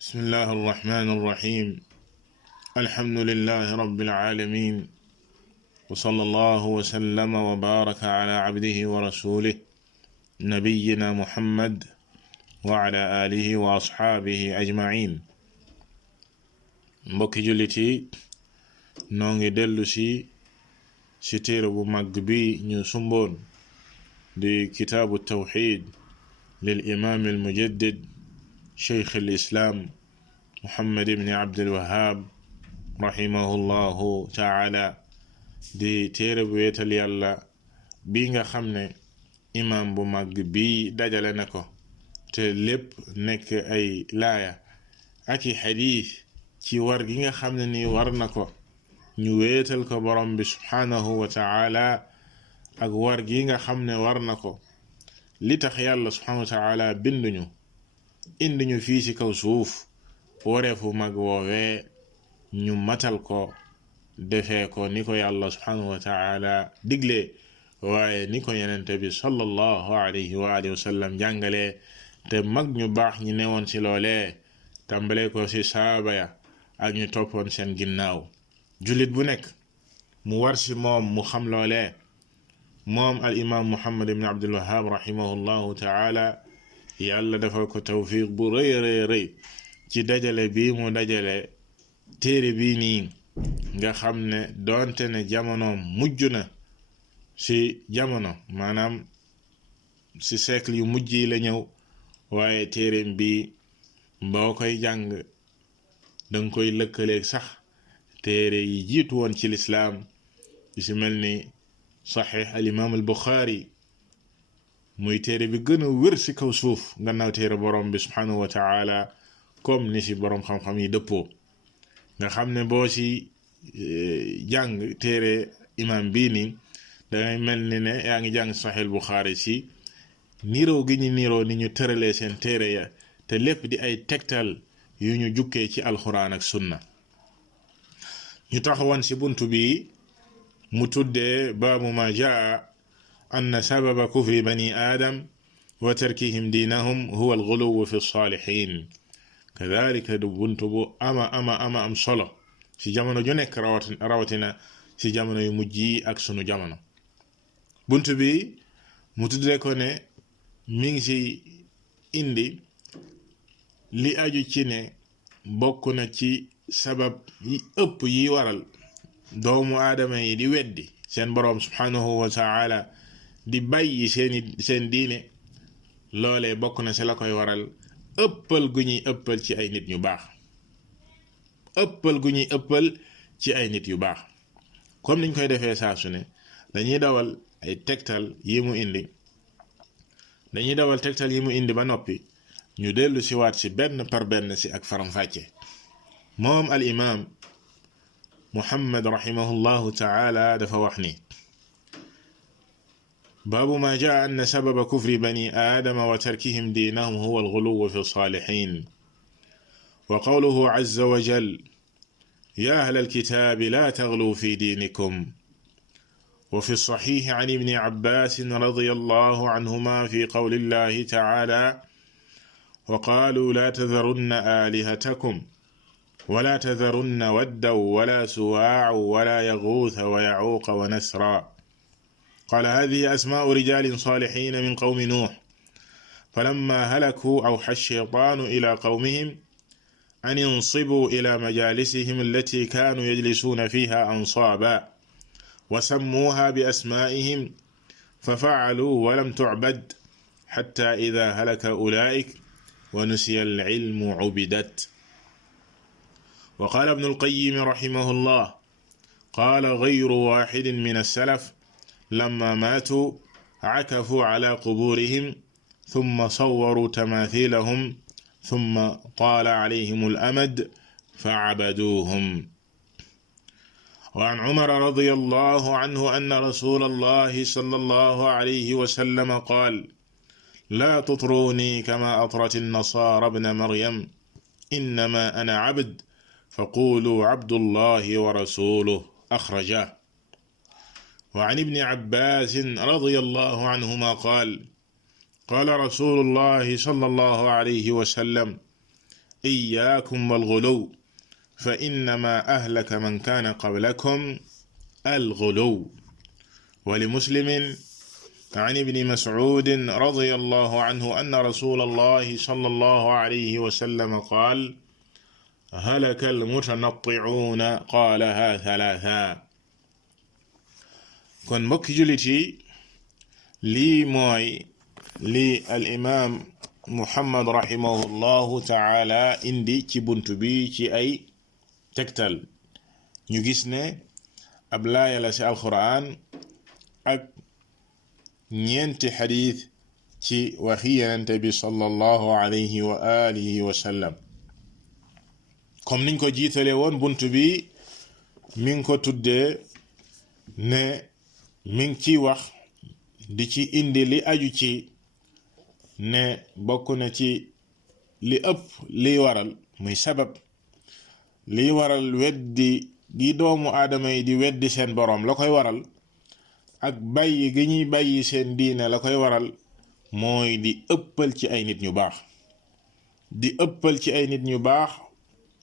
بسم الله الرحمن الرحيم. الحمد لله رب العالمين، وصلى الله وسلم وبارك على عبده ورسوله نبينا محمد وعلى آله وأصحابه أجمعين. mbokki jullit yi noo ngi dellu si téere bu mag bi ñu sumboon di kitaabu tawxid lil imaam al mujaddid cheikh al islam muhammad ibn abdul wahhab rahimahullahu taala, di téere bu weetal yàlla bi nga xam ne imaam bu mag bi dajale na ko te lépp nekk ay laaya ak i xadiis ci war gi nga xam ne ni war na ko ñu wéetal ko borom bi subhanahu wa taala, ak war gi nga xam ne war na ko li tax yàlla subhanahu wa taala binduñu indi ñu fii ci kaw suuf, wareefu mag woowee ñu matal ko defee ko ni ko yàlla subhanahu wa taala digle, waaye ni ko yenente bi sallallahu alayhi wa alihi wa sallam jàngale, te mag ñu baax ñi newoon ci loolee tàmbale ko ci saaba ya ak ñu toppoon seen ginnaaw. jullit bu nekk mu war ci moom mu xam loolee. moom al imam muhammad ibn abdul wahhab rahimahullahu taala, yàlla defal ko tawfiq bu rëy rëy rëy ci dajale bi mu dajale téere bii nii nga xam ne doonte ne jamonoom mujj na ci jamono, maanaam ci siècle yu mujj yi la ñëw, waaye téereem bi boo koy jàng danga koy lëkkaleeg sax téere yi jiitu woon ci lislaam yi ci mel ni saxiix al imaam al buxaari, muy téere bi gën a wér ci kaw suuf gannaaw téere borom bi subhanahu wa taala, comme ni ci borom xam-xam yi dëppoo. nga xam ne boo ci jàng téere imaam bii nii dangay mel ni ne yaa ngi jàng saxiix al buxaari ci niroo gi ñu niroo ni ñu tëralee seen téere ya, te lépp di ay tegtal yu ñu jukkee ci alxuraan ak sunna. ñu taxawoon ci buntu bi mu tuddee baabu ma jaa anna sababa kufri bani aadam wa tarkihim diinahum huwa alxuluw fi saalihin. kadalika du buntu bu ama am solo ci jamono ju nekk, rawatina ci jamono yu mujj yi ak sunu jamono. buntu bi mu tuddee ko ne mi ngi ci indi li aju ci ne bokk na ci sabab yi ëpp yi waral doomu aadama yi di weddi seen boroom subhanahu wa taala, di bàyyi seen diine. loolee bokk na ci la koy waral ëppal gu ñuy ëppal ci ay nit ñu baax, ëppal gu ñuy ëppal ci ay nit yu baax. comme niñ koy defee saa su ne dañuy dawal ay tegtal yi mu indi, ba noppi ñu dellu si waat si benn par benn si ak faram-fàcce. moom al imaam muhammad rahimahullahu taala dafa wax ni baabu ma jaa anna sababa kufri bani aadama wa tarkihim diinahum huwa alghuluw fi saalihin, wa qawluhu azza wa jal ya ahla alkitaabi la taghlu fi diinikum. wa fi sahih an ibni abbas radiyallahu anhuma fi qawli llahi taala wa qaalu la tadharunna aalihatakum wala tadharunna waddan wala suwaacan wala yaguutha wa yacuuqa wa nasra. qaala haadihi asmaa'u rijaalin saalihiina min qawmi nuux falammaa halakuu awxaa ash-shaytaanu ilaa qawmihim an insibuu ilaa majaalisihim allatii kaanuu yajlisuuna fiihaa ansaaban wa sammuuhaa bi-asmaa'ihim fafacaluu wa lam tucbad xattaa idaa halaka ulaa'ika wa nusiya al-cilmu cubidat. wa qaala ibnu al-qayyim rahimahullah qaala gayru waaxidin min as-salaf lamma maatuu cakafuu calaa qubuurihim summa sawwaruu tamaathiilahum summa taala calayhim al-amad facabaduuhum. wa an cumara radiyallahu canhu anna rasuulallahi sallallahu alayhi wa sallam qaala laa tutruunii kamaa atrat an-nasaara bna maryam innamaa ana cabd faquluu cabdullahi wa rasuluhu axrajahu. wa an ibni abbaasin radiyallahu anhumaa qaala qaala rasuulullahi sallallahu alayhi wa sallam إياكم والغلو فإنما أهلك من كان قبلكم الغلو. ولمسلم عن ابن مسعود رضي الله عنه أن رسول الله صلى الله عليه وسلم قال هلك المتنطعون قالها ثلاثا. kon mbokki jullit yi lii mooy li al imam Muhammad rahimahullahu taala indi ci buntu bi ci ay tegtal. ñu gis ne ab laaya la ci alquran ak ñeenti xadiis ci waxi Yonent bi sallallahu alayhi wa alihi wa sallam. comme niñ ko jiitale woon buntu bi mi ngi ko tuddee ne mi ngi ci wax di ci indi li aju ci ne bokk na ci li ëpp liy waral muy sabab liy waral weddi gi doomu aadama yi di weddi seen boroom la koy waral ak bàyyi gi ñuy bàyyi seen diine la koy waral mooy di ëppal ci ay nit ñu baax, di ëppal ci ay nit ñu baax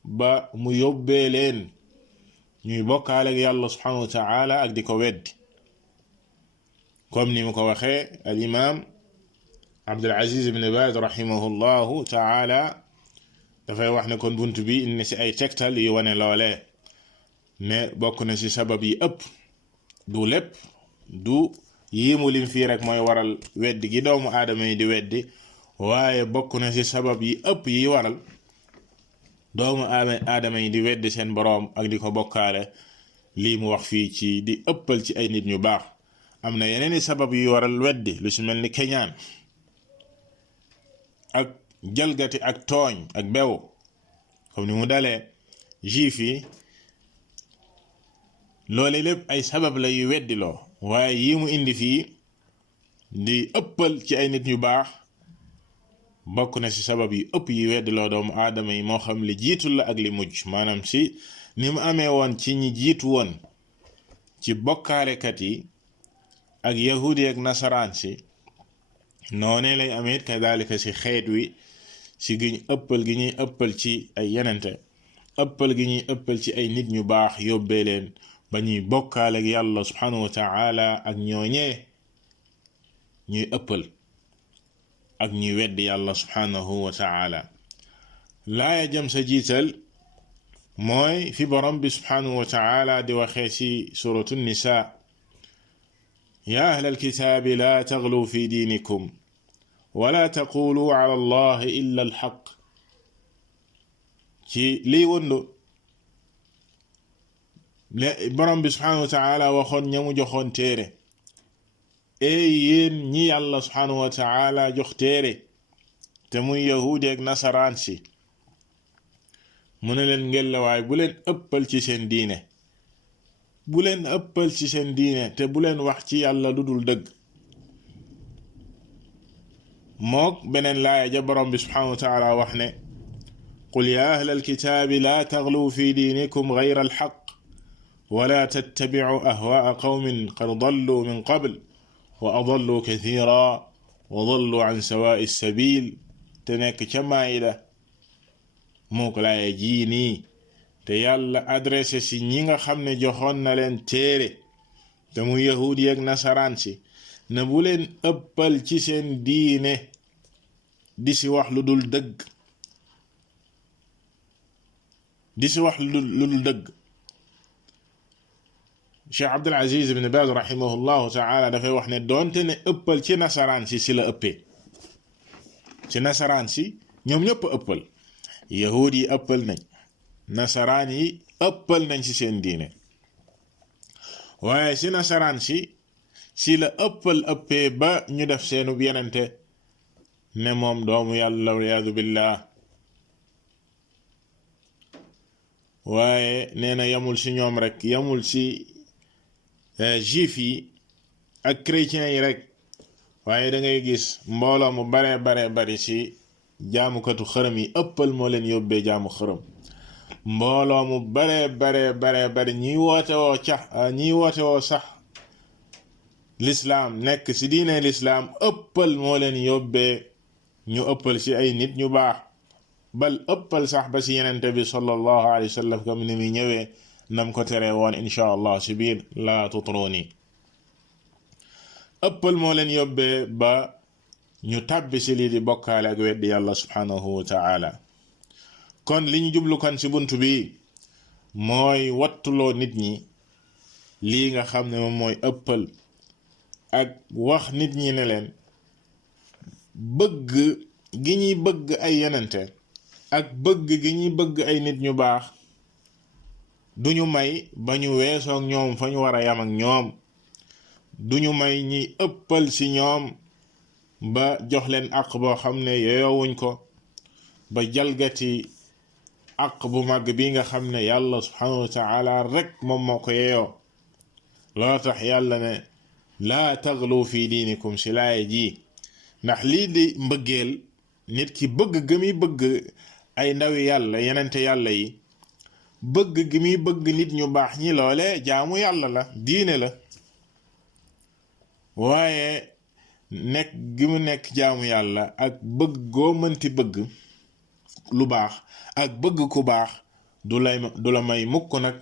ba mu yóbbee leen ñuy bokkaale ak yàlla subhanahu wa ta'ala ak di ko weddi. comme ni mu ko waxee al imam Abdul Aziz ibn Baz rahimahullahu ta'ala dafay wax ne kon buntu bi indi ci ay tegtal yi wane loolee ne bokk na ci sabab yi ëpp, du lépp, du yimu lim fii rek mooy waral weddi gi doomu aadama yi di weddi, waaye bokk na ci sabab yi ëpp yi waral doomu aadama yi di weddi seen boroom ak di ko bokkaale lii mu wax fii ci di ëppal ci ay nit ñu baax. am na yeneeni sabab yu waral weddi lu ci mel ni keñaan ak jalgati ak tooñ ak bew comme ni mu dalee juif yi. loole lépp ay sabab la yu weddi loo, waaye yi mu indi fii di ëppal ci ay nit ñu baax bokk na ci sabab yu ëpp yi weddi loo doomu aadama yi, moo xam li jiitu la ak li mujj. maanaam si ni mu amee woon ci ñi jiitu woon ci bokkaalekat yi ak yahudi ak nasaraan si, noonee lay amee kadalika ci xeet wi ci gi ëppal gi ñuy ëppal ci ay yenente, ëppal gi ñuy ëppal ci ay nit ñu baax yóbbee leen ba ñuy bokkaale ak yàlla subhanahu wa ta'ala ak ñooñee ñuy ëppal ak ñuy weddi yàlla subhanahu wa ta'ala. laaya jëm sa jiital mooy fi borom bi subhanahu wa ta'ala di waxee ci suratu nisa ya ahla alkitaabi la taghlu fi diinikum wala taqulu ala allahi illa alhaq. ci lii wëndu borom bi subhanahu wa ta'ala waxoon ñamu joxoon téere ey yéen ñi yàlla subhanahu wa ta'ala jox téere te muy yahudi ak nasaraan si, mu ne leen ngelawaay bu leen ëppal ci seen diine, bu leen ëppal ci seen diine te bu leen wax ci yàlla lu dul dëgg. mook beneen laaya ja borom bi subhanahu wa ta'ala wax ne qul ya ahla alkitaabi la taghlu fi diinikum ghayra alhaq wala tattabi'u ahwaa'a qawmin qad dallu min qabl wa adallu kathira wa dallu an sawaa'i sabil. te nekk ca Maayida moo ko laaya jii nii te yàlla adressé si ñi nga xam ne joxoon na leen téere te mu yahudi ak nasaraan si ne bu leen ëppal ci seen diine di si wax lu dul dëgg, di si wax lu dul dëgg. Cheikh Abdul Aziz ibn Baz rahimahullahu ta'ala dafay wax ne doonte ne ëppal ci nasaraan si si la ëppee, ci nasaraan si ñoom ñëpp ëppal, yahud yi ëppal nañ, nasaraan yi ëppal nañ ci seen diine, waaye ci nasaraan si la ëppee ba ñu def seenub yenente ne moom doomu yàlla waliyaadu billah. waaye nee na yamul ci ñoom rek, yamul ci juif yi ak chrétiens yi rek, waaye da ngay gis mbooloo mu bare bari ci jaamukatu xërëm yi ëppal moo leen yóbbee jaamu xërëm. mbooloo mu bare bari ñiy woote woo sax lislaam, nekk ci diine lislaam, ëppal moo leen yóbbee ñu ëppal ci ay nit ñu baax bal ëppal sax ba si yenente bi sallallahu alayhi wa sallam comme ni muy ñëwee nam ko tere woon insha allah si biir laa tutruni. ëppal moo leen yóbbee ba ñu tàbbi si lii di bokkaale ak weddi yàlla subhanahu wa ta'ala. kon li ñu jublu kon si buntu bi mooy wattuloo nit ñi lii nga xam ne moom mooy ëppal ak wax nit ñi ne leen bëgg gi ñuy bëgg ay yenente ak bëgg gi ñuy bëgg ay nit ñu baax duñu may ba ñu weesoog ñoom fa ñu war a yam ak ñoom, duñu may ñiy ëppal ci ñoom ba jox leen àq boo xam ne yeyoowuñ ko, ba jalgati àq bu màgg bi nga xam ne yàlla subhanahu wa ta'ala rek moom moo ko yeyoo. loo tax yàlla ne laa taglu fi diinikum si laaya ji, ndax lii di mbëggeel nit ki bëgg gi muy bëgg ay ndawi yàlla yenente yàlla yi, bëgg gi muy bëgg nit ñu baax ñi, loole jaamu yàlla la, diine la. waaye nekk gi mu nekk jaamu yàlla ak bëgg goo mënti bëgg lu baax ak bëgg ku baax du la may mukk nag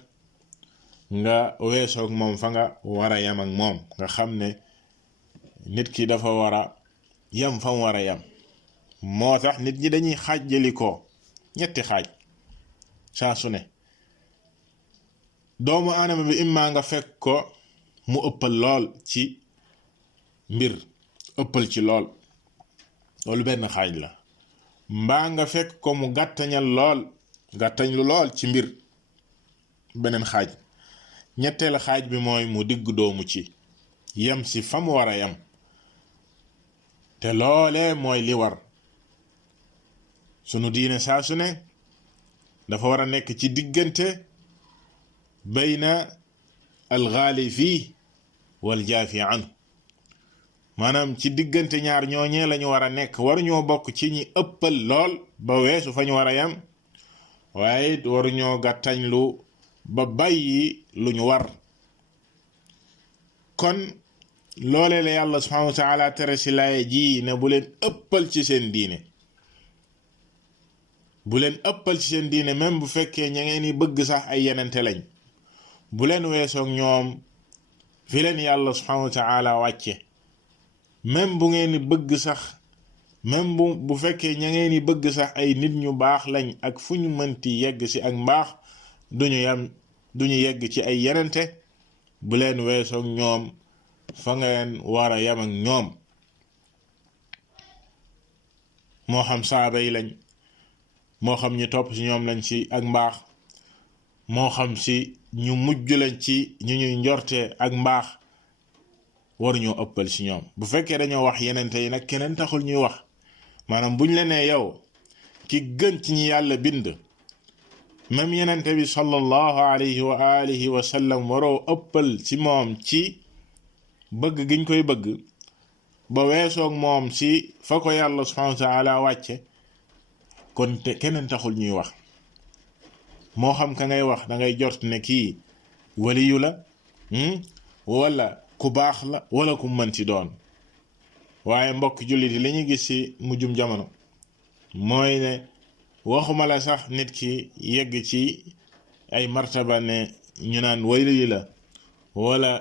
nga weesoog moom fa nga war a yam ak moom. nga xam ne nit ki dafa war a yam fa mu war a yam. moo tax nit ñi dañuy xaajali ko ñetti xaaj saa su ne. doomu aadama bi imma nga fekk ko mu ëppal lool ci mbir, ëppal ci lool, loolu benn xaaj la. mbaa nga fekk ko mu gàttañal lool, gàttañ lu lool ci mbir, beneen xaaj. ñetteel xaaj bi mooy mu digg doomu ci yam si fa mu war a yam, te loole mooy li war. sunu diine saa su ne dafa war a nekk ci diggante bayna alxaali fii wal jaafi anhu, maanaam ci diggante ñaar ñooñee lañu war a nekk. waruñoo bokk ci ñi ëppal lool ba weesu fa ñu war a yam, waaye waruñoo gàttañ lu ba bàyyi lu ñu war. kon loolee la yàlla subhanahu wa ta'ala tere si laaya ji ne bu leen ëppal ci seen diine, bu leen ëppal ci seen diine, même bu fekkee ña ngeen ni bëgg sax ay yenente lañ, bu leen weesoog ñoom fi leen yàlla subhanahu wa ta'ala wàcce. même bu ngeen ni bëgg sax, même bu fekkee ña ngeen ni bëgg sax ay nit ñu baax lañ ak fu ñu mënti yegg si ak mbaax, duñu yegg ci ay yenente, bu leen weesoog ñoom fa ngeen war a yam ak ñoom. moo xam saaba yi lañ, moo xam ñu topp ci ñoom lañ ci ak mbaax, moo xam ci ñu mujj lañ ci ñu ñuy njorte ak mbaax, waruñoo ëppal ci ñoom. bu fekkee dañoo wax yenente yi nag keneen taxul ñuy wax, maanaam buñ la nee yow ki gën ci ñi yàlla bind, même yenente bi sallallahu alayhi wa alihi wa sallam waroo ëppal ci moom ci bëgg giñ koy bëgg ba weesoog moom ci fa ko yàlla subhanahu wa ta'ala wàcce, kon keneen taxul ñuy wax. moo xam ka ngay wax da ngay jort ne kii waliyu la wala ku baax la wala ku mënti doon. waaye mbokk jullit yi li ñu gis ci mujjum jamono mooy ne waxuma la sax nit ki yegg ci ay martaba ne ñu naan waliyu la wala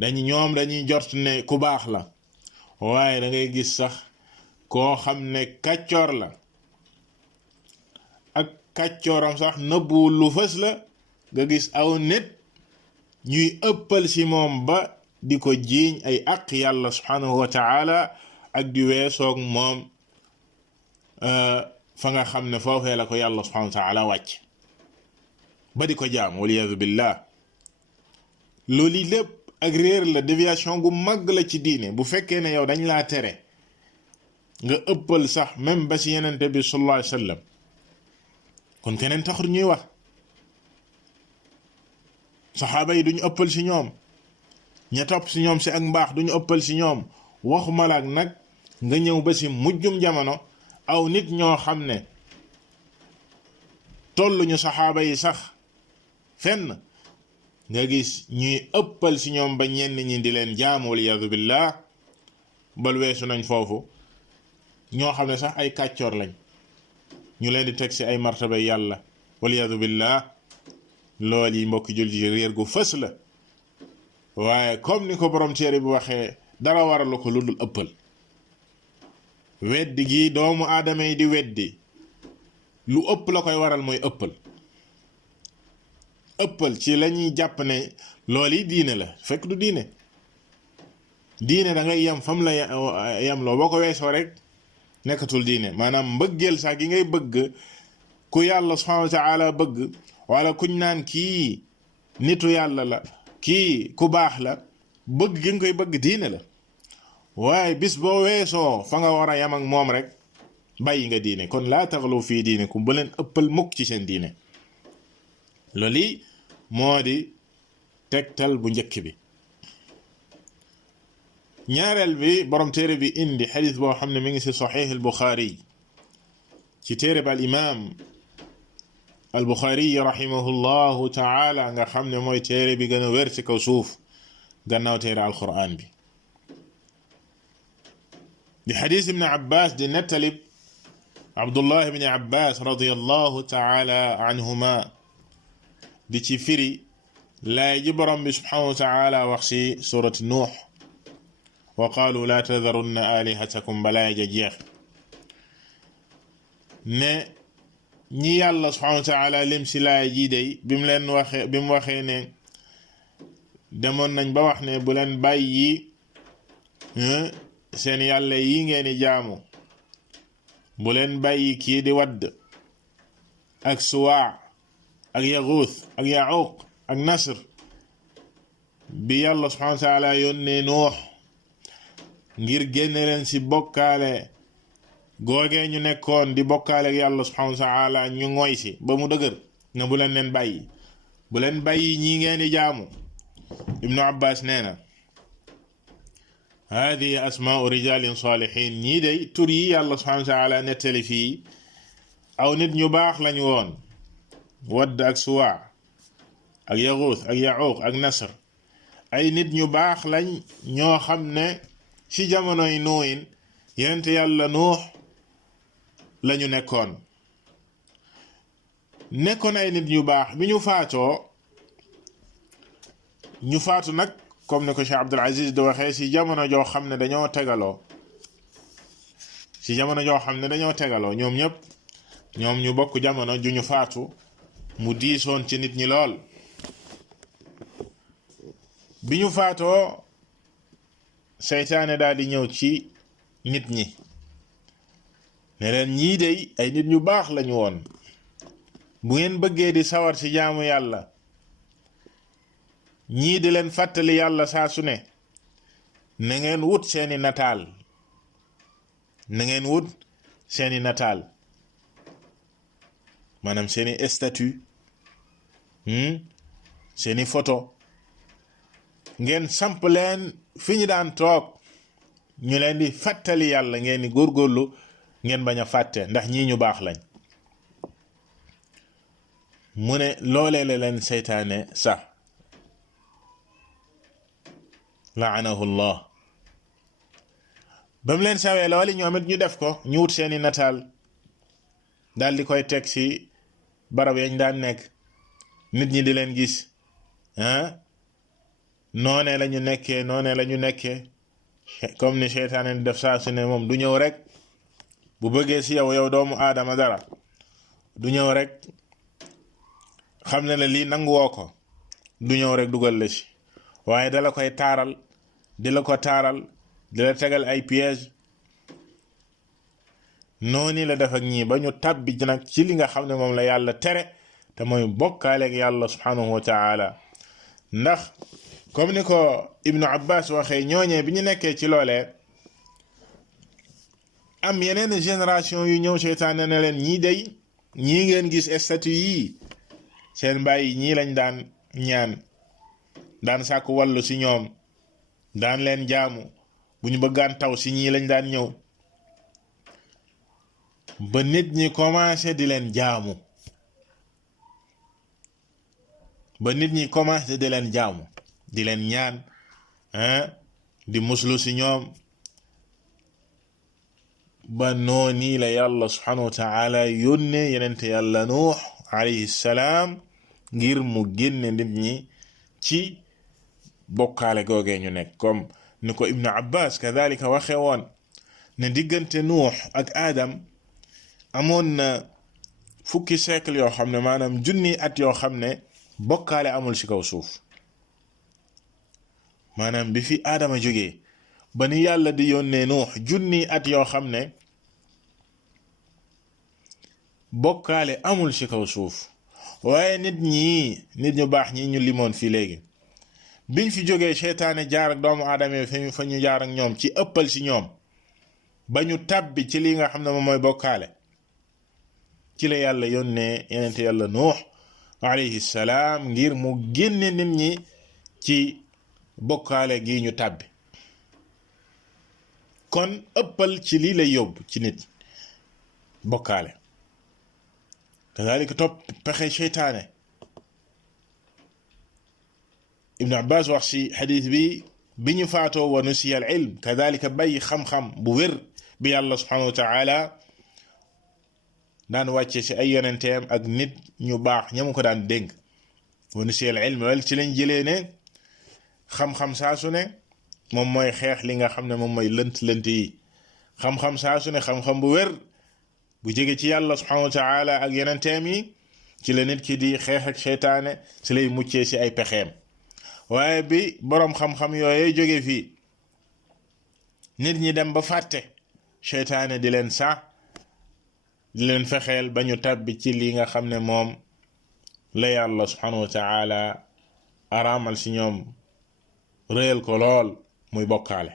ñoom dañuy jort ne ku baax la, waaye da ngay gis sax koo xam ne kàccoor la, ak kàccooram sax nëbbuwul lu fës la, nga gis aw nit ñuy ëppal ci moom ba di ko jiiñ ay àq yàlla subhanahu wa ta'ala ak di weesoog moom fa nga xam ne foofee la ko yàlla subhanahu wa ta'ala wàcc, ba di ko jaam waliyadu billah. loolu lépp ak réer la, déviation gu mag la ci diine. bu fekkee ne yow dañ laa tere nga ëppal sax même ba ci yenente bi sallallahu alayhi wa sallam, kon keneen taxul ñuy wax. saxaaba yi duñu ëppal ci ñoom, ña topp ci ñoom ci ak mbaax duñu ëppal ci ñoom. waxuma laak nag nga ñëw ba ci mujjum jamono aw nit ñoo xam ne tolluñu saxaaba yi sax fenn, nga gis ñuy ëppal ci ñoom ba ñenn ñi di leen jaamu waliyadu billah. bal weesu nañ foofu ñoo xam ne sax ay kàccoor lañ, ñu leen di teg ci ay martaba yàlla waliyadu billah lool yi mbokki jullit yi réer gu fës la waaye comme ni ko borom téere bi waxee dara waralu ko lu dul ëppal weddi gi doomu aadama yi di weddi lu ëpp la koy waral mooy ëppal ci lañuy jàpp ne lool yi diine la fekk du diine da ngay yem fam la yem loo boo ko weesoo rek nekkatul diine maanaam mbëggeel sax gi ngay bëgg ku yàlla subhanahu wa ta'ala bëgg wala kuñ naan kii nitu yàlla la kii ku baax la bëgg gi nga koy bëgg diine la waaye bis boo weesoo fa nga war a yem ak moom rek bàyyi nga diine kon laa taxlu fii diine kum bu leen ëppal mukk ci seen diine loolu moo di tegtal bu njëkk bi ñaareel bi borom téere bi indi xadis boo xam ne mi ngi ci saxiix al-Buxaari ci téere bi al imam al-Buxaari rahimahullahu taala nga xam ne mooy téere bi gën a wér ci kaw suuf gannaaw téere alquran bi di xadis ibn Abbas di nettalib Abdullah ibn Abbas radiyallahu taala anhuma di ci firi laay ji borom bi subhanahu wa taala wax ci surati Nuux wa qaalu laa tadharunna alihatakum balaay ja jeex ne ñi yàlla subhanahu wa taala lim si laay ji day bi mu waxee ne demoon nañ ba wax ne bu leen bàyyi seen yàlla yi ngeen di jaamu bu leen bàyyi kii di wadd ak suwaa ak yaxuus ak yaxuuq ak nasr bi yàlla subhanahu wa taala yónnee Nuux ngir génne leen ci bokkaale googee ñu nekkoon di bokkaale ak yàlla subhanahu wa taala ñu ngoy ci ba mu dëgër ne bu leen bàyyi ñii ngeen di jaamu ibnu Abbas nee na hadihi asmaau rijalin salihin ñii day tur yi yàlla subhanahu wa taala nettali fii aw nit ñu baax lañu woon wadd ak suwaa ak yaxuus ak yaxuuq ak nasr ay nit ñu baax lañ ñoo xam ne ci jamonoy nuuyin yonent yàlla Nuux lañu nekkoon ay nit ñu baax bi ñu faatu nag comme ni ko Cheikh Abdul Aziz di waxee ci jamono joo xam ne dañoo tegaloo ñoom ñëpp ñu bokk jamono ju ñu faatu mu diisoon ci nit ñi lool bi ñu faatoo seytaane daal di ñëw ci nit ñi ne leen ñii dey ay nit ñu baax lañu woon bu ngeen bëggee di sawar ci jaamu yàlla ñii di leen fàttali yàlla saa su ne na ngeen wut seeni nataal maanaam seeni statut seeni photo ngeen samp leen fi ñu daan toog ñu leen di fàttali yàlla ngeen di góorgóorlu ngeen bañ a fàtte ndax ñii ñu baax lañ mu ne loolee la leen seytaane sax laanahu llah ba mu leen sawee looli ñoom it ñu def ko ñu wut seeni nataal daal di koy teg ci barab yañ daan nekk nit ñi di leen gis noonee la ñu nekkee comme ni seytaane di def saa su ne moom du ñëw rek bu bëggee ci yow doomu aadama dara du ñëw rek xam ne la lii nanguwoo ko du ñëw rek dugal la ci waaye dala koy taaral di la tegal ay piège noonu la def ak ñii ba ñu tàbbi nag ci li nga xam ne moom la yàlla tere te mooy bokkaale ak yàlla subhanahu wa taala ndax comme ni ko ibnu Abbas waxee ñooñee bi ñu nekkee ci loolee am yeneen génération yu ñëw seytaane ne leen ñii ngeen gis statut yii seen bàyyi ñii lañ daan ñaan daan sàkku wàllu ci ñoom daan leen jaamu bu ñu bëggaan taw ci ñii lañ daan ñëw ba nit ñi commencé di leen jaamu di leen ñaan di muslu ci ñoom ba nooni la yàlla subhanahu wa taala yónne yenente yàlla nuux alayhi salaam ngir mu génne nit ñi ci bokkaale googee ñu nekk, comme ni ko ibnu abbas kadhalika waxe woon ne diggante nuux ak aadam amoon na fukki siècle yoo xam ne maanaam junni at yoo xam ne bokkaale amul ci kaw suuf. maanaam bi fi aadama jógee ba ni yàlla di yónnee nuux junni at yoo xam ne bokkaale amul ci kaw suuf. waaye nit ñu baax ñi ñu limoon fii léegi biñ fi jógee seytaane jaar ak doomu aadama yi fa ñu jaar ak ñoom ci ëppal ci ñoom ba ñu tàbbi ci li nga xam ne moom mooy bokkaale, ci la yàlla yónnee yenente yàlla nuux alayhi salaam ngir mu génne nit ñi ci bokkaale gi ñu tàbbi. kon ëppal ci lii lay yóbbu ci nit, bokkaale. kadhalika topp pexe seytaane. ibnu abbas wax ci xadis bi ñu faatoo wa nusiya al ilm, kadhalika bàyyi xam-xam bu wér bi yàlla subhanahu wa taala daan wàcce ci ay yonenteem ak nit ñu baax ñamu ko daan dénk. wa nusiya al ilm wala ci lañ jëlee ne xam-xam saa su ne moom mooy xeex li nga xam ne moom mooy lënt yi. xam-xam saa su ne xam-xam bu wér bu jege ci yàlla subhanahu wa taala ak yonenteem yi ci la nit ki di xeex ak seytaane, ci lay muccee ci ay pexeem. waaye bi boroom xam-xam yooyu jóge fii nit ñi dem ba fàtte, seytaane di leen sax di leen fexeel ba ñu tàbbi ci li nga xam ne moom la yàlla subhanahu wa taala araamal ci ñoom, réyal ko lool, muy bokkaale.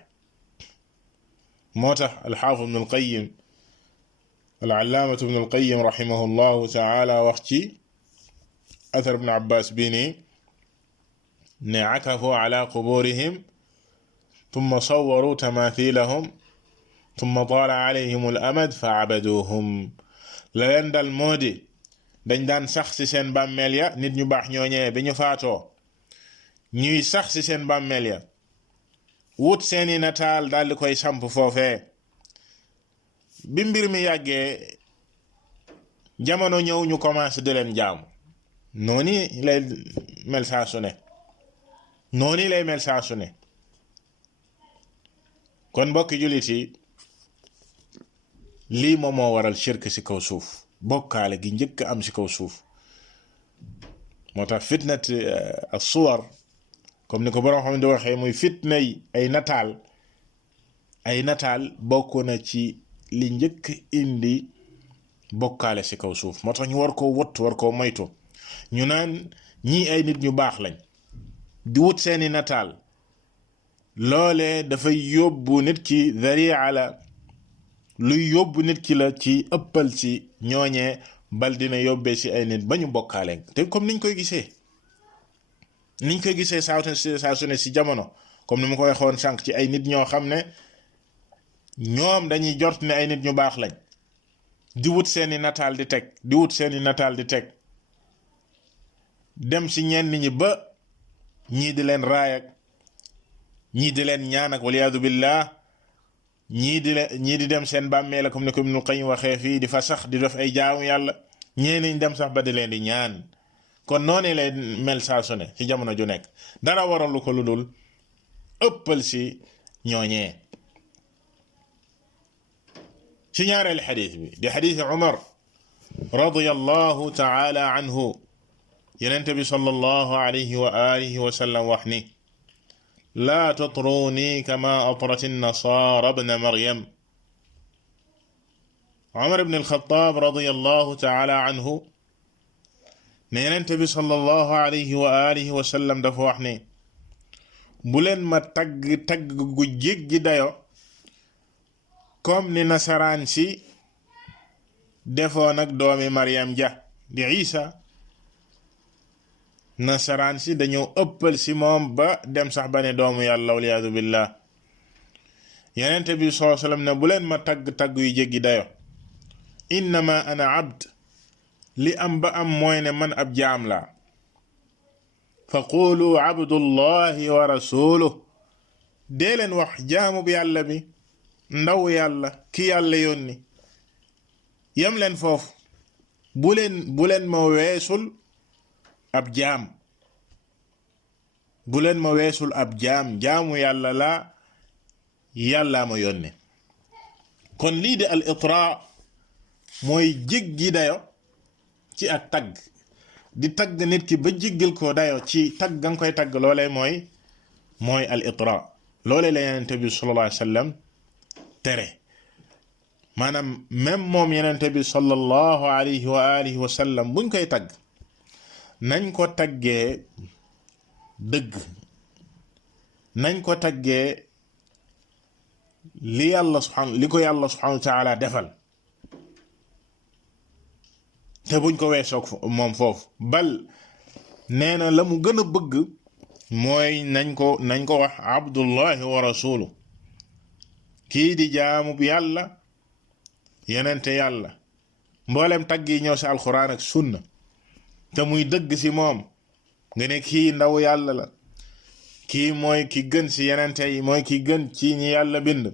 moo tax alxaafid ibn alqayim alallaamatu ibn alqayim raximahu llahu taala wax ci athar ibn abbas bii nii ne akafu ala quburihim tumma sawaru tamathilahum tumma taala alayhim al amad fa abaduhum. la leen dal moo di dañ daan sax ci seen bàmmeel ya, nit ñu baax ñooñee bi ñu faatoo ñuy sax ci seen bàmmeel ya, wut seeni nataal daal di koy samp foofee. bi mbir mi yàggee jamono ñëw ñu commencé di leen jaamu. noonu lay mel saa su ne, noonu lay mel saa su ne. kon mbokki jullit yi, lii moom moo waral shirk ci kaw suuf, bokkaale gi njëkk am ci kaw suuf. moo tax fitnat as-suwar, comme ni ko borom xam ne di waxee, muy fitna yi ay nataal bokk na ci li njëkk indi bokkaale ci kaw suuf. moo tax ñu war koo wott, war koo moytu. ñu naan ñii ay nit ñu baax lañ, di wut seeni nataal, loole dafay yóbbu nit ki dharia la, luy yóbbu nit ki la ci ëppal ci ñooñee, bal dina yóbbee ci ay nit ba ñu bokkaale. te comme niñ koy gisee saa su ne ci jamono, comme ni ma ko waxoon sànq, ci ay nit ñoo xam ne ñoom dañuy jort ne ay nit ñu baax lañ, di wut seeni nataal di teg, dem ci ñenn ñi ba ñii di leen raayak, ñii di leen ñaan ak waliyaadu billah, ñii di dem seen bàmmeel comme ni ko Ibnul Qayyim waxee fii, di fa sax di def ay jaamu yàlla, ñeneen dem sax ba di leen di ñaan. kon noonu lay mel saa su ne ci jamono ju nekk, dara waralu ko lu dul ëppal ci ñooñee. ci ñaareelu xadiis bi di xadiis Umar radiyallahu taala anhu, Yonent bi sallallahu alayhi wa alihi wa sallam wax ni: laa tatruni kama atrat an-nasara ibna Maryam. Umar ibn al-Khattab radiyallahu taala anhu ne Yonent bi sallallahu alayhi wa alihi wa sallam dafa wax ni: bu leen ma tagg gu jéggi dayo comme ni nasaraan si defoon ak doomi Maryam ja di Isa. nasaraan si dañoo ëppal si moom ba dem sax ba ne doomu yàlla, waliyaadu billah. Yonent bi sallallahu alayhi wa sallam ne bu leen ma tagg yu jéggi dayo. innama ana abd, li am ba am mooy ne man ab jaam la. fa qulu abdullahi wa rasuluh, dee leen wax jaamu bi yàlla bi ndaw yàlla ki yàlla yónni yem leen foofu bu leen ma weesul ab jaam bu leen ma weesul ab jaamu yàlla la yàllaa ma yónni kon lii di al itra mooy jéggi dayo ci ak tagg di tagg nit ki ba jéggil ko dayo ci tagg nga koy tagg loolee mooy al itra loolee la Yonent bi sallallahu alayhi wa sallam tere maanaam même moom Yonent bi sallallahu alayhi wa alihi wa sallam buñ koy tagg nañ ko taggee dëgg nañ ko taggee li ko yàlla subhanahu wa taala defal te buñ ko weesoog moom foofu bal nee na la mu gën a bëgg mooy nañ ko wax abdullahi wa rasulu kii di jaamu bi yàlla yenente yàlla mboolem tagg yi ñëw si alquran ak sunna te muy dëgg si moom nga ne kii ndaw yàlla la kii mooy ki gën si yenente yi mooy ki gën ci ñi yàlla bind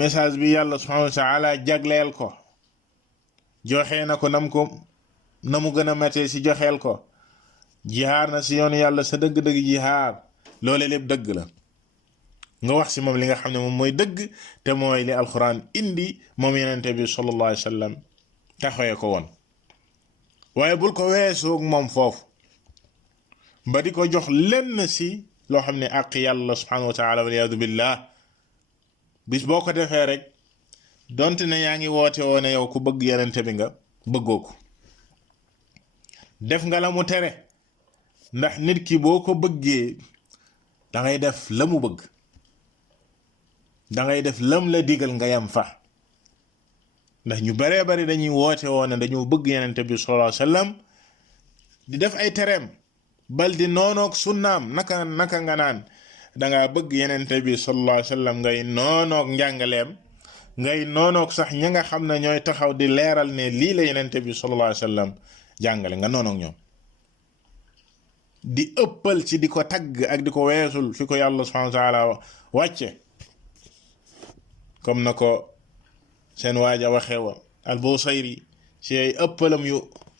message bi yàlla subhanahu wa ta'ala jagleel ko joxe na ko na mu gën a matee si joxeel ko jihaar na si yoonu yàlla sa dëgg-dëgg jihaar loole lépp dëgg la nga wax si moom li nga xam ne moom mooy dëgg te mooy li alquran indi moom yenente bi sallallahu alayhi wa sallam taxawee ko woon waaye bul ko weesoog moom foofu ba di ko jox lenn si loo xam ne àq yàlla subhanahu wa taala waliyaadu billah bis boo ko defee rek donte ne yaa ngi woote woone yow ku bëgg yenente bi nga bëggoo ko def nga la mu tere ndax nit ki boo ko bëggee dangay def la mu bëgg dangay def lam la digal nga yam fa ndax ñu baree bari dañuy woote woone dañoo bëgg yenente bi sallallahu alayhi wasallam di def ay tereem bal di noonoog sunnaam naka nga naan dangaa bëgg yenente bi sallallahu alayhi wasallam ngay noonoog njàngaleem ngay noonoog sax ña nga xam ne ñooy taxaw di leeral ne lii la yenente bi sallallahu alayhi wasallam jàngale nga noonoog ñoom di ëppal ci di ko tagg ak di ko weesul fi ko yàlla subhanahu wa ta'ala wàcce comme na ko seen waaja waxee wa al-Busayri ci ay ëppalam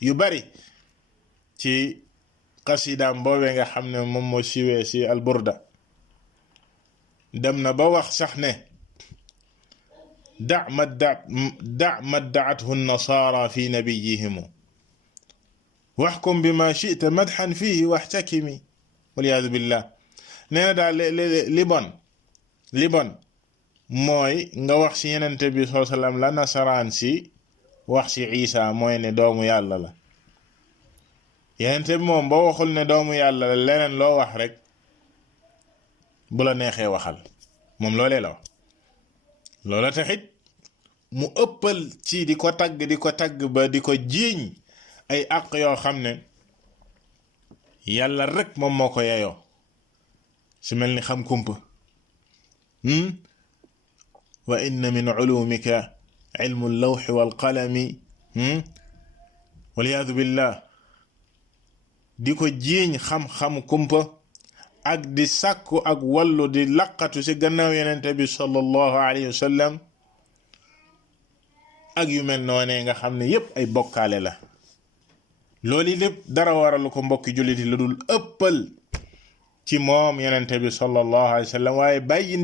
yu bari ci qasidaam boobee nga xam ne moom moo siwee si al-Burda dem na ba wax sax ne da' ma da'athu an-nasara fi nabiyihim waxkum bima shi'ta madhan fihi waxtakimi waliyadu billah nee na daal li bon mooy nga wax si yenente bi sallallahu alayhi wasallam la nasaraan si wax si Isa mooy ne doomu yàlla la yenente bi moom boo waxul ne doomu yàlla la leneen loo wax rek bu la neexee waxal moom loolee la wax loola taxit mu ëppal ci di ko tagg ba di ko jiiñ ay àq yoo xam ne yàlla rek moom moo ko yeyoo si mel ni xam kumpa wa inna min ulumika ilmu al-lawhi wal qalami waliyadu billah di ko jiiñ xam-xam kumpa ak di sàkku ak wallu di laqatu ci gannaaw yenente bi sallallahu alayhi wa sallam ak yu mel noonee nga xam ne yépp ay bokkaale la loolu lépp dara waralu ko mbokki jullit yi lu dul ëppal ci moom yenente bi sallallahu alayhi wa sallam waaye bàyyi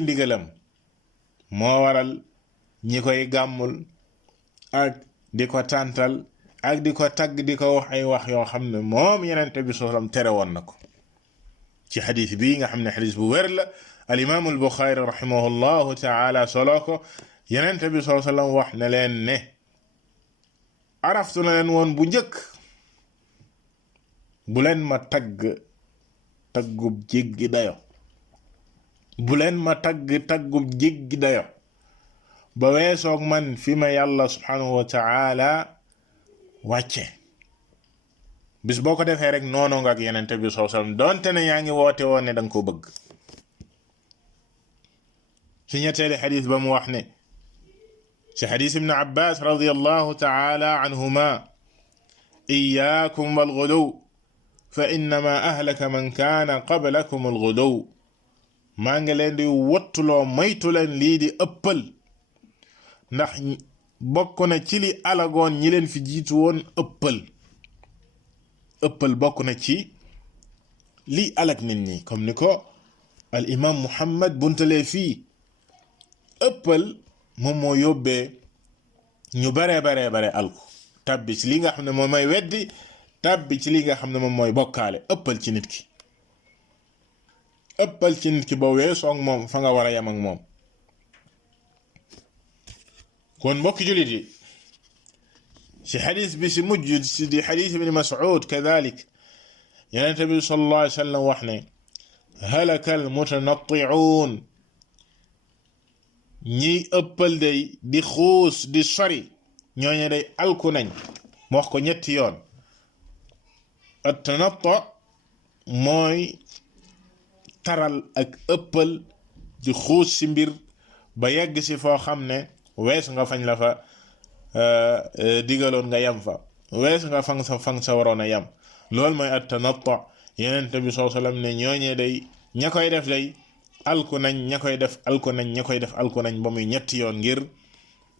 ndigalam moo waral ñi koy gàmmul ak di ko tàntal ak di ko tagg di ko wax ay wax yoo xam ne moom yenente bi sallallahu alayhi wa sallam tere woon na ko ci xadis bii nga xam ne xadis bu wér la al imam al Buxaari rahimahullahu taala solo ko yenente bi sallallahu alayhi wa sallam wax na leen ne araftu na leen woon bu njëkk bu leen ma taggub jéggi dayo bu leen ma taggub jéggi dayo ba weesoog man fi ma yàlla subhanahu wa ta'ala wàcce bis boo ko defee rek noonu nga ak yenente bi sallallahu alayhi wasallam donte ne yaa ngi woote woon ne danga ko bëgg ci ñetteeli xadis ba mu wax ne ci xadis ibn Abbas radiyallahu ta'ala anhuma iyyakum wal ghuluw fa innama ahlaka man kaana qablakum alghuduw maa ngi leen di wattuloo moytu leen lii di ëppal ndax bokk na ci li alagoon ñi leen fi jiitu woon ëppal bokk na ci li alag nit ñi comme ni ko al imam Muhammad buntalee fii ëppal moom moo yóbbee ñu bare alku tabbi ci li nga xam ne moom mooy weddi tabbi ci li nga xam ne moom mooy bokkaale ëppal ci nit ki ba weesoo ak moom fa nga war a yem ak moom kon mbokki jullit yi ci xadis bi si mujj si di xadis ibn Mas'ud kadalik Yonent bi sallallahu alayhi wa sallam wax ne halaka al mutanatti'un ñiy ëppal day di xuus di sori ñooñu day alku nañ mu wax ko ñetti yoon at-tanattu mooy taral ak ëppal di xuus ci mbir ba yegg ci foo xam ne wees nga fañ la fa digaloon nga yem fa wees nga fang sa waroon a yem loolu mooy at-tanattu Yonent bi sallallahu alayhi wa sallam ne ñooñee day ña koy def day alku nañ ña koy def alku nañ ña koy def alku nañ ba muy ñetti yoon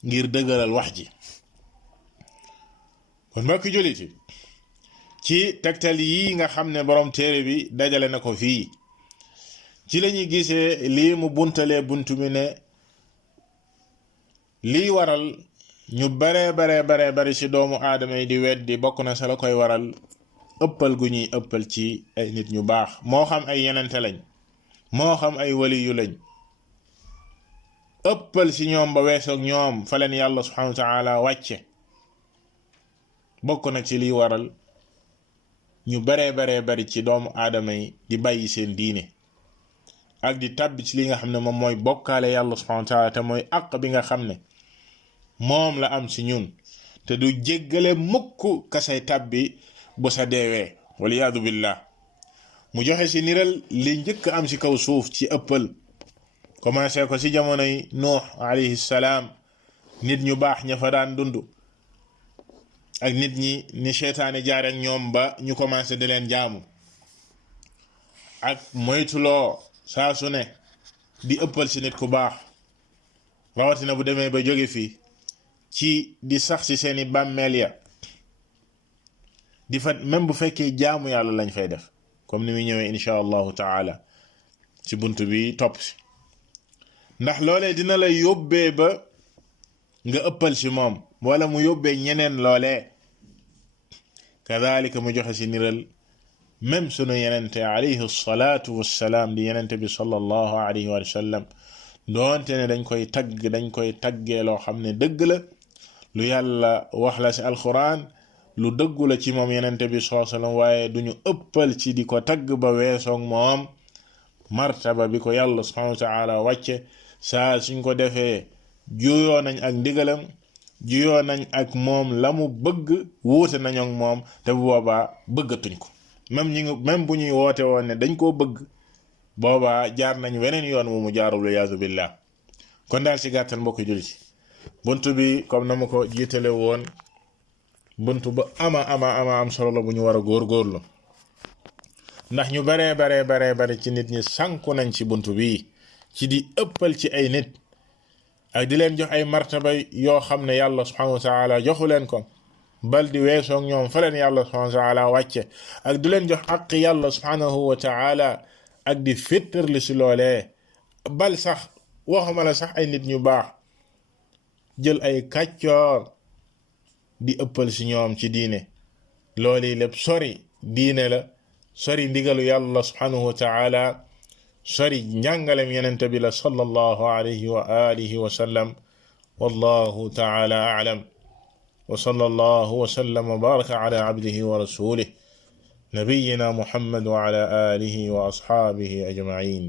ngir dëgëral wax ji kon mbokki jullit yi ci tegtal yi nga xam ne borom téere bi dajale na ko fii ci lañuy gisee lii mu buntalee buntu mi ne lii waral ñu bare ci doomu aadama yi di weddi bokk na sa la koy waral ëppal gu ñuy ëppal ci ay nit ñu baax moo xam ay yenente lañ moo xam ay wali yu lañ ëppal ci ñoom ba weesoog ñoom fa leen yàlla subhanahu wa ta'ala wàcce bokk na ci liy waral ñu bari ci doomu aadama yi di bàyyi seen diine ak di tàbbi ci li nga xam ne moom mooy bokkaale yàlla subhanahu wa ta'ala te mooy àq bi nga xam ne moom la am ci ñun te du jéggale mukk kasay tàbbi bu sa deewee waliyaadu billah mu joxe ci niral li njëkk am ci kaw suuf ci ëppal commencé ko ci jamonoy Nuux alayhi salaam nit ñu baax ña fa daan dund ak nit ñi ni seytaane jaar ak ñoom ba ñu commencé di leen jaamu ak moytuloo saa su ne di ëppal ci nit ku baax rawatina bu demee ba jóge fii ci di sax ci seeni bàmmeel ya di fa même bu fekkee jaamu yàlla lañ fay def comme ni muy ñëwee insha allahu taala ci bunt bi topp si ndax loolee dina la yóbbee ba nga ëppal ci moom wala mu yóbbee ñeneen loolee kadhalika mu joxe ci niral même sunu yenente alayhi salaatu wassalaam di yenente bi sallallahu alayhi wa sallam doonte ne dañ koy taggee loo xam ne dëgg la lu yàlla wax la ci alquran lu dëggu la ci moom yenente bi sallallahu alayhi wa sallam waaye duñu ëppal ci di ko tagg ba weesoog moom martaba bi ko yàlla subhanahu wa ta'ala wàcce saa suñ ko defee juyoo nañ ak ndigalam juyoo nañ ak moom la mu bëgg wuute nañ ak moom te bu boobaa bëggatuñ ko même bu ñuy woote woon ne dañ koo bëgg boobaa jaar nañ weneen yoon wu mu jaarul iyaazu billah kon daal ci gàttal mbokk jullit buntu bi comme na ma ko jiitale woon buntu ba ama am solo la bu ñu war a góorgóorlu ndax ñu bare ci nit ñi sànku nañ ci buntu bi ci di ëppal ci ay nit ak di leen jox ay martaba yoo xam ne yàlla subhanahu wa ta'ala joxu leen ko bal di weesoog ñoom fa leen yàlla subhanahu wa ta'ala wàcce ak di leen jox àq yàlla subhanahu wa ta'ala ak di féttarli si loolee bal sax waxuma la sax ay nit ñu baax jël ay kàccoor di ëppal si ñoom ci diine loolu lépp sori diine la sori ndigalu yàlla subhanahu wa ta'ala sori njàngalem yenente bi la sallallahu alayhi wa alihi wa sallam wallahu ta'ala a'lam wa sallallahu wa sallam wa baraka ala abdihi wa rasulih nabiyyina Muhammad wa ala alihi wa ashabihi ajma'in